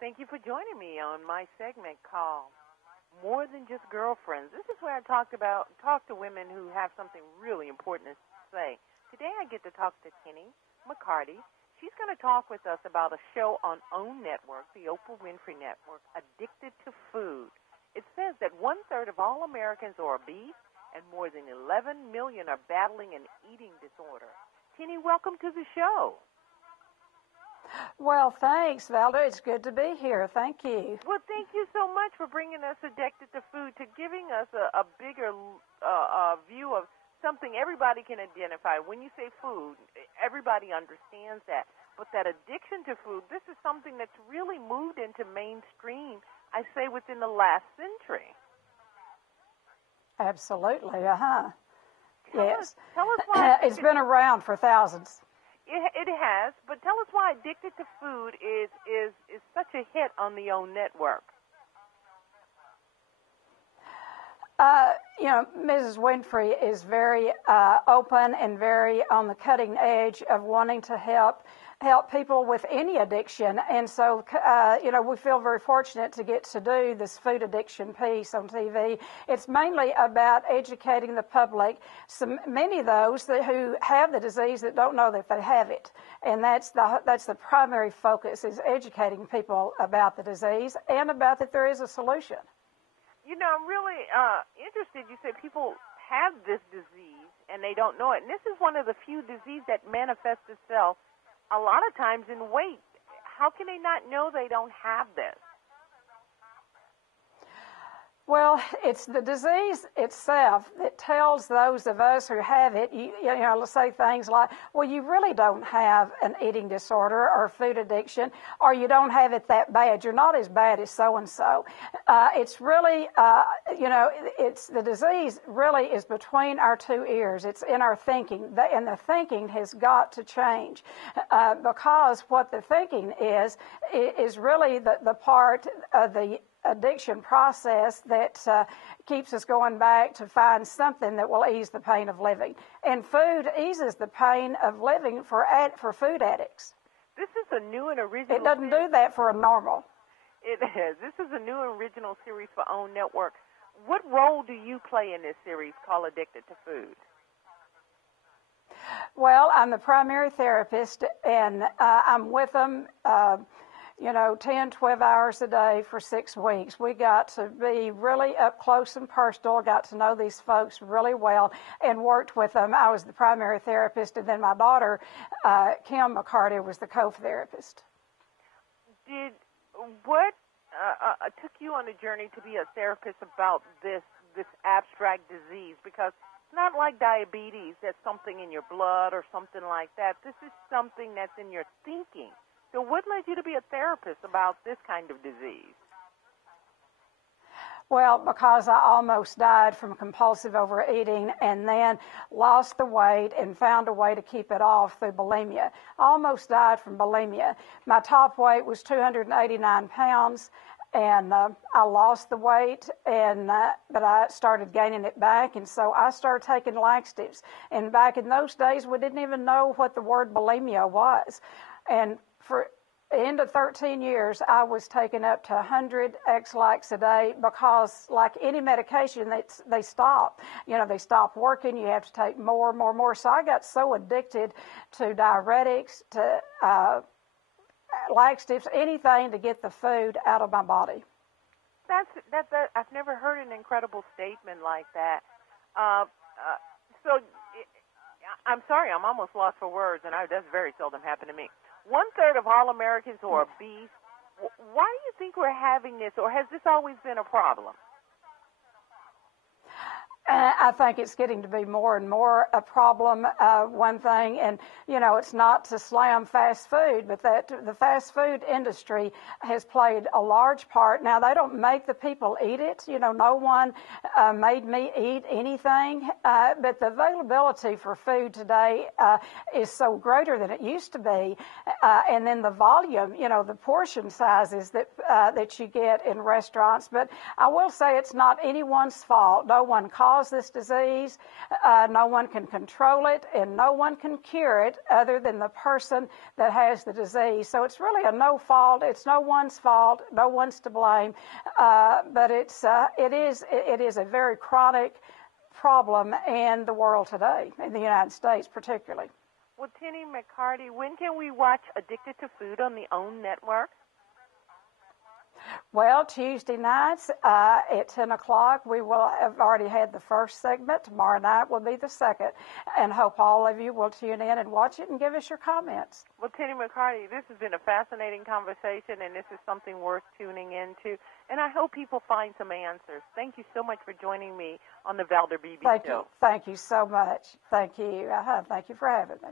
Thank you for joining me on my segment called More Than Just Girlfriends. This is where I talk to women who have something really important to say. Today I get to talk to Tennie McCarty. She's going to talk with us about a show on OWN Network, the Oprah Winfrey Network, Addicted to Food. It says that 1/3 of all Americans are obese and more than 11 million are battling an eating disorder. Tennie, welcome to the show. Well, thanks, Valder. It's good to be here. Thank you. Well, thank you so much for bringing us Addicted to Food, to giving us a bigger view of something everybody can identify. When you say food, everybody understands that. But that addiction to food, this is something that's really moved into mainstream, I say, within the last century. Absolutely, Yes. Tell us why it's been around for thousands. It has, but tell us why Addicted to Food is such a hit on the OWN Network. Mrs. Winfrey is very open and very on the cutting edge of wanting to help people with any addiction. And so, we feel very fortunate to get to do this food addiction piece on TV. It's mainly about educating the public, many of those who have the disease that don't know that they have it. And that's the primary focus, is educating people about the disease and about that there is a solution. I'm really interested. You said people have this disease and they don't know it. And this is one of the few diseases that manifests itself a lot of times in weight. How can they not know they don't have this? Well, it's the disease itself that tells those of us who have it, let's say things like, well, you really don't have an eating disorder or food addiction, or you don't have it that bad. You're not as bad as so-and-so. It's really, it's the disease really is between our two ears. It's in our thinking, and the thinking has got to change because what the thinking is really the part of the addiction process that keeps us going back to find something that will ease the pain of living. And food eases the pain of living for food addicts. This is a new and original It doesn't do that for a normal. It is. This is a new and original series for OWN Network. What role do you play in this series called Addicted to Food? Well, I'm the primary therapist, and I'm with them 10, 12 hours a day for 6 weeks. We got to be really up close and personal, got to know these folks really well, and worked with them. I was the primary therapist, and then my daughter, Kim McCarty, was the co-therapist. What took you on a journey to be a therapist about this abstract disease? Because it's not like diabetes, that's something in your blood or something like that. This is something that's in your thinking. So what led you to be a therapist about this kind of disease? Well, because I almost died from compulsive overeating and then lost the weight and found a way to keep it off through bulimia. I almost died from bulimia. My top weight was 289 pounds, and I lost the weight, but I started gaining it back, and so I started taking laxatives. And back in those days, we didn't even know what the word bulimia was. And for the end of 13 years, I was taking up to 100 X-Lax a day because, like any medication, they stop. They stop working. You have to take more. So I got so addicted to diuretics, to laxatives, anything to get the food out of my body. I've never heard an incredible statement like that. I'm sorry, I'm almost lost for words, and that's very seldom happened to me. 1/3 of all Americans are obese. Why do you think we're having this, or has this always been a problem? I think it's getting to be more and more a problem, one thing, and, it's not to slam fast food, but that the fast food industry has played a large part. Now, they don't make the people eat it. No one made me eat anything, but the availability for food today is so greater than it used to be, and then the volume, the portion sizes that you get in restaurants. But I will say it's not anyone's fault. No one caused cause this disease, no one can control it, and no one can cure it other than the person that has the disease. So it's really a no fault. It's no one's fault. No one's to blame. But it is a very chronic problem in the world today, in the United States particularly. Well, Tennie McCarty, when can we watch Addicted to Food on the OWN network? Well, Tuesday nights at 10 o'clock, we will have already had the first segment. Tomorrow night will be the second. And hope all of you will tune in and watch it and give us your comments. Well, Tennie McCarty, this has been a fascinating conversation, and this is something worth tuning into. And I hope people find some answers. Thank you so much for joining me on the Valder Beebe Show. Thank you so much. Thank you. Thank you for having me.